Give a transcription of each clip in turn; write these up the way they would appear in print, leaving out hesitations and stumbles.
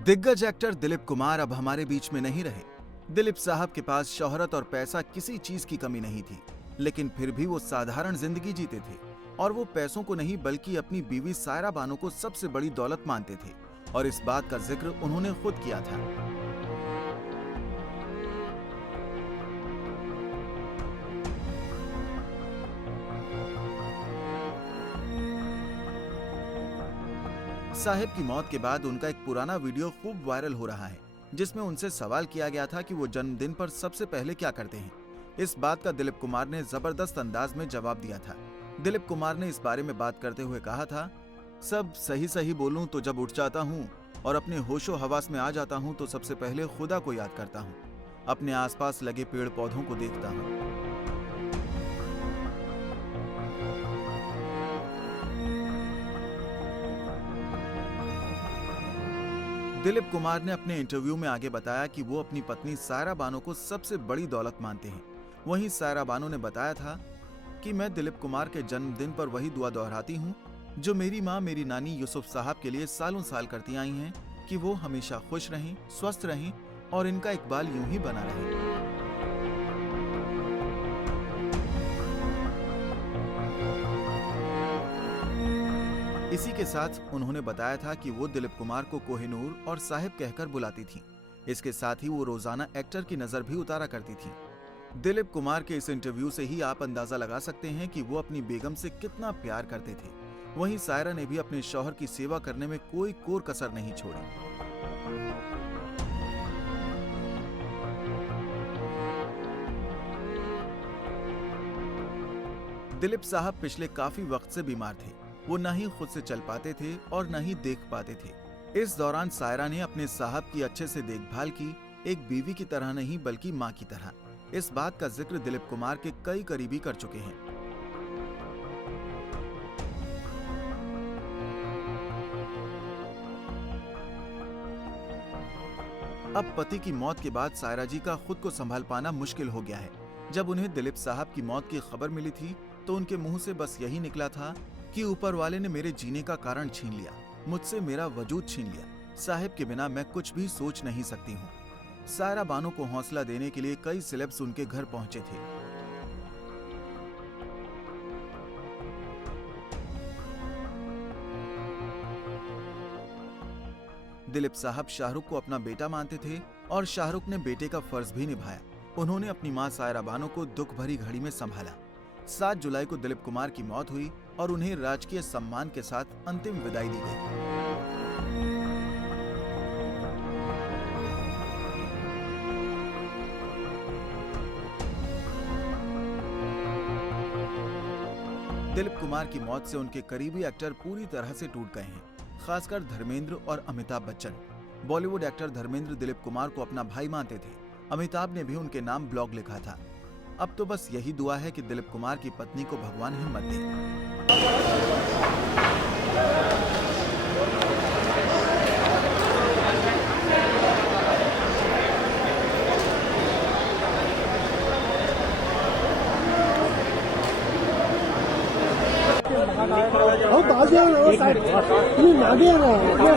दिग्गज एक्टर दिलीप कुमार अब हमारे बीच में नहीं रहे। दिलीप साहब के पास शोहरत और पैसा किसी चीज की कमी नहीं थी, लेकिन फिर भी वो साधारण जिंदगी जीते थे और वो पैसों को नहीं बल्कि अपनी बीवी सायरा बानो को सबसे बड़ी दौलत मानते थे और इस बात का जिक्र उन्होंने खुद किया था। साहिब की मौत के बाद उनका एक पुराना वीडियो खूब वायरल हो रहा है, जिसमें उनसे सवाल किया गया था कि वो जन्मदिन पर सबसे पहले क्या करते हैं। इस बात का दिलीप कुमार ने जबरदस्त अंदाज में जवाब दिया था। दिलीप कुमार ने इस बारे में बात करते हुए कहा था, सब सही सही बोलूं तो जब उठ जाता हूं और अपने होशो हवास में आ जाता हूं तो सबसे पहले खुदा को याद करता हूं, अपने आसपास लगे पेड़ पौधों को देखता हूं। दिलीप कुमार ने अपने इंटरव्यू में आगे बताया कि वो अपनी पत्नी सायरा बानो को सबसे बड़ी दौलत मानते हैं। वहीं सायरा बानो ने बताया था कि मैं दिलीप कुमार के जन्मदिन पर वही दुआ दोहराती हूँ जो मेरी माँ मेरी नानी यूसुफ साहब के लिए सालों साल करती आई हैं कि वो हमेशा खुश रहें, स्वस्थ रहें और इनका इकबाल यूं ही बना रहे। इसी के साथ उन्होंने बताया था कि वो दिलीप कुमार को कोहिनूर और साहिब कहकर बुलाती थी। इसके साथ ही वो रोजाना एक्टर की नजर भी उतारा करती थी। दिलीप कुमार के इस इंटरव्यू से ही आप अंदाजा लगा सकते हैं कि वो अपनी बेगम से कितना प्यार करते थे। वहीं सायरा ने भी अपने शौहर की सेवा करने में कोई कोर कसर नहीं छोड़ी। दिलीप साहब पिछले काफी वक्त से बीमार थे। वो न ही खुद से चल पाते थे और न ही देख पाते थे। इस दौरान सायरा ने अपने साहब की अच्छे से देखभाल की, एक बीवी की तरह नहीं बल्कि मां की तरह। इस बात का जिक्र दिलीप कुमार के कई करीबी कर चुके हैं। अब पति की मौत के बाद सायरा जी का खुद को संभाल पाना मुश्किल हो गया है। जब उन्हें दिलीप साहब की मौत की खबर मिली थी तो उनके मुंह से बस यही निकला था कि ऊपर वाले ने मेरे जीने का कारण छीन लिया, मुझसे मेरा वजूद छीन लिया। साहिब के बिना मैं कुछ भी सोच नहीं सकती हूँ। सायरा बानो को हौसला देने के लिए कई सेलेब्स उनके घर पहुंचे थे। दिलीप साहब शाहरुख को अपना बेटा मानते थे और शाहरुख ने बेटे का फर्ज भी निभाया। उन्होंने अपनी मां सायरा बानो को दुख भरी घड़ी में संभाला। 7 जुलाई को दिलीप कुमार की मौत हुई और उन्हें राजकीय सम्मान के साथ अंतिम विदाई दी गई। दिलीप कुमार की मौत से उनके करीबी एक्टर पूरी तरह से टूट गए हैं, खासकर धर्मेंद्र और अमिताभ बच्चन। बॉलीवुड एक्टर धर्मेंद्र दिलीप कुमार को अपना भाई मानते थे। अमिताभ ने भी उनके नाम ब्लॉग लिखा था। अब तो बस यही दुआ है कि दिलीप कुमार की पत्नी को भगवान हिम्मत दे।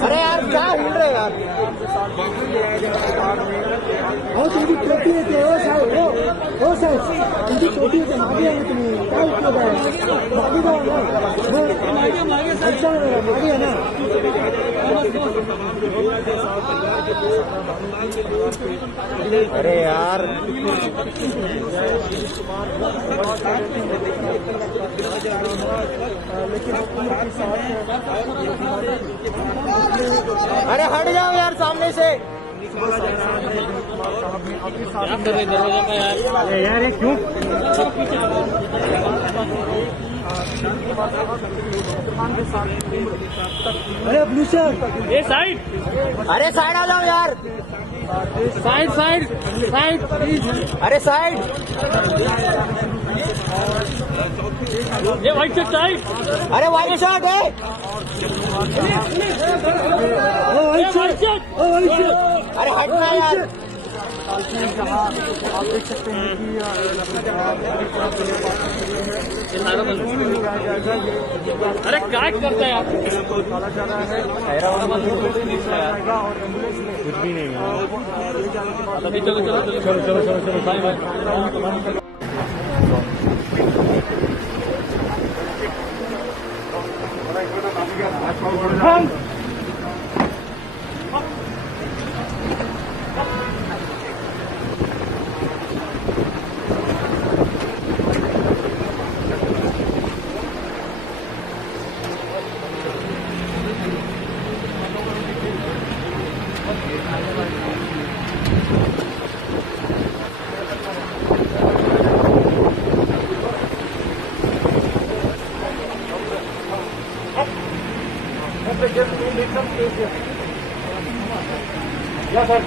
अरे यार क्या हिल रहे यार, तुमची टोपी येते हो साहेब, हो साहेब तुमची टोपी येते, मागे आहे तुम्ही, काय उपयोग आहे, मागे जाऊ ना, मागे आहे ना। अरे यार अरे हट जाओ यार सामने से। यार ये क्यों? अरे ब्लू शर्ट, ये साइड, अरे साइड आ जाओ यार, साइड साइड साइड प्लीज, अरे साइड, ये व्हाइट शर्ट साइड, अरे व्हाइट शर्ट है, व्हाइट शर्ट, अरे हटना यार। जहाँ आप देख सकते हैं कि अरे क्या करता है आप? डाला जा रहा है और एम्बुलेंस में कुछ भी नहीं है। ले जाने के बाद चलो चलो चलो चलो चलो चलो चलो बाय बाय। या सर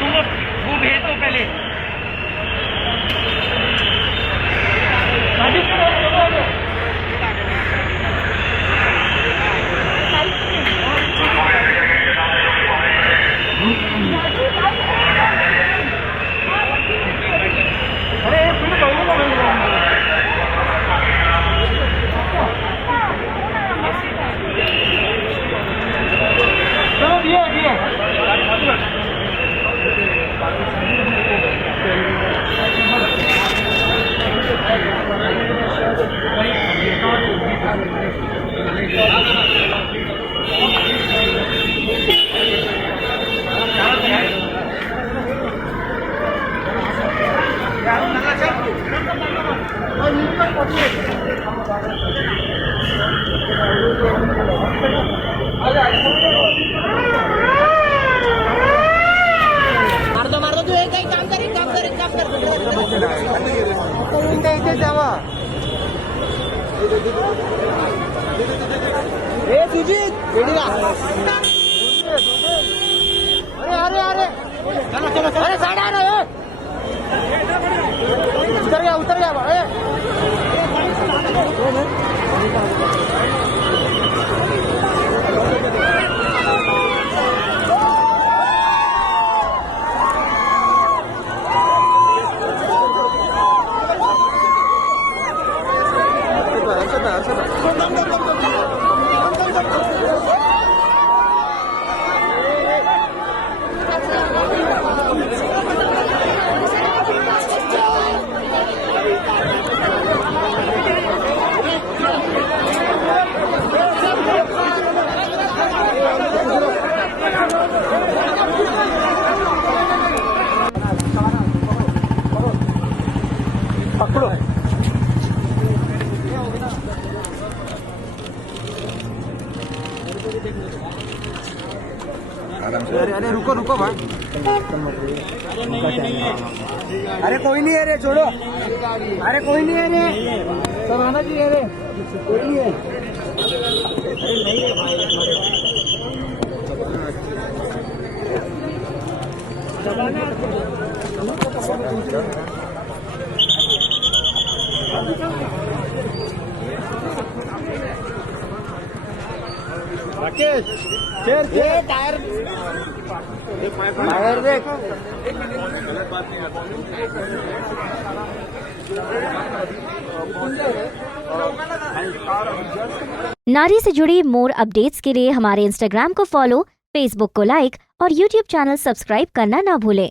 तुम वो भेज दो पहले। मारतो तू एक काम कर इथे जावा ए सुजीत अरे अरे साइड आ रहे उतर गया भाई पकड़ो अरे रुको भाई अरे कोई नहीं है रे छोड़ो अरे कोई नहीं है रे सब आना चाहिए रे कोई नहीं है राकेश टायर देख नारी से जुड़ी मोर अपडेट्स के लिए हमारे इंस्टाग्राम को फॉलो, फेसबुक को लाइक और यूट्यूब चैनल सब्सक्राइब करना ना भूलें।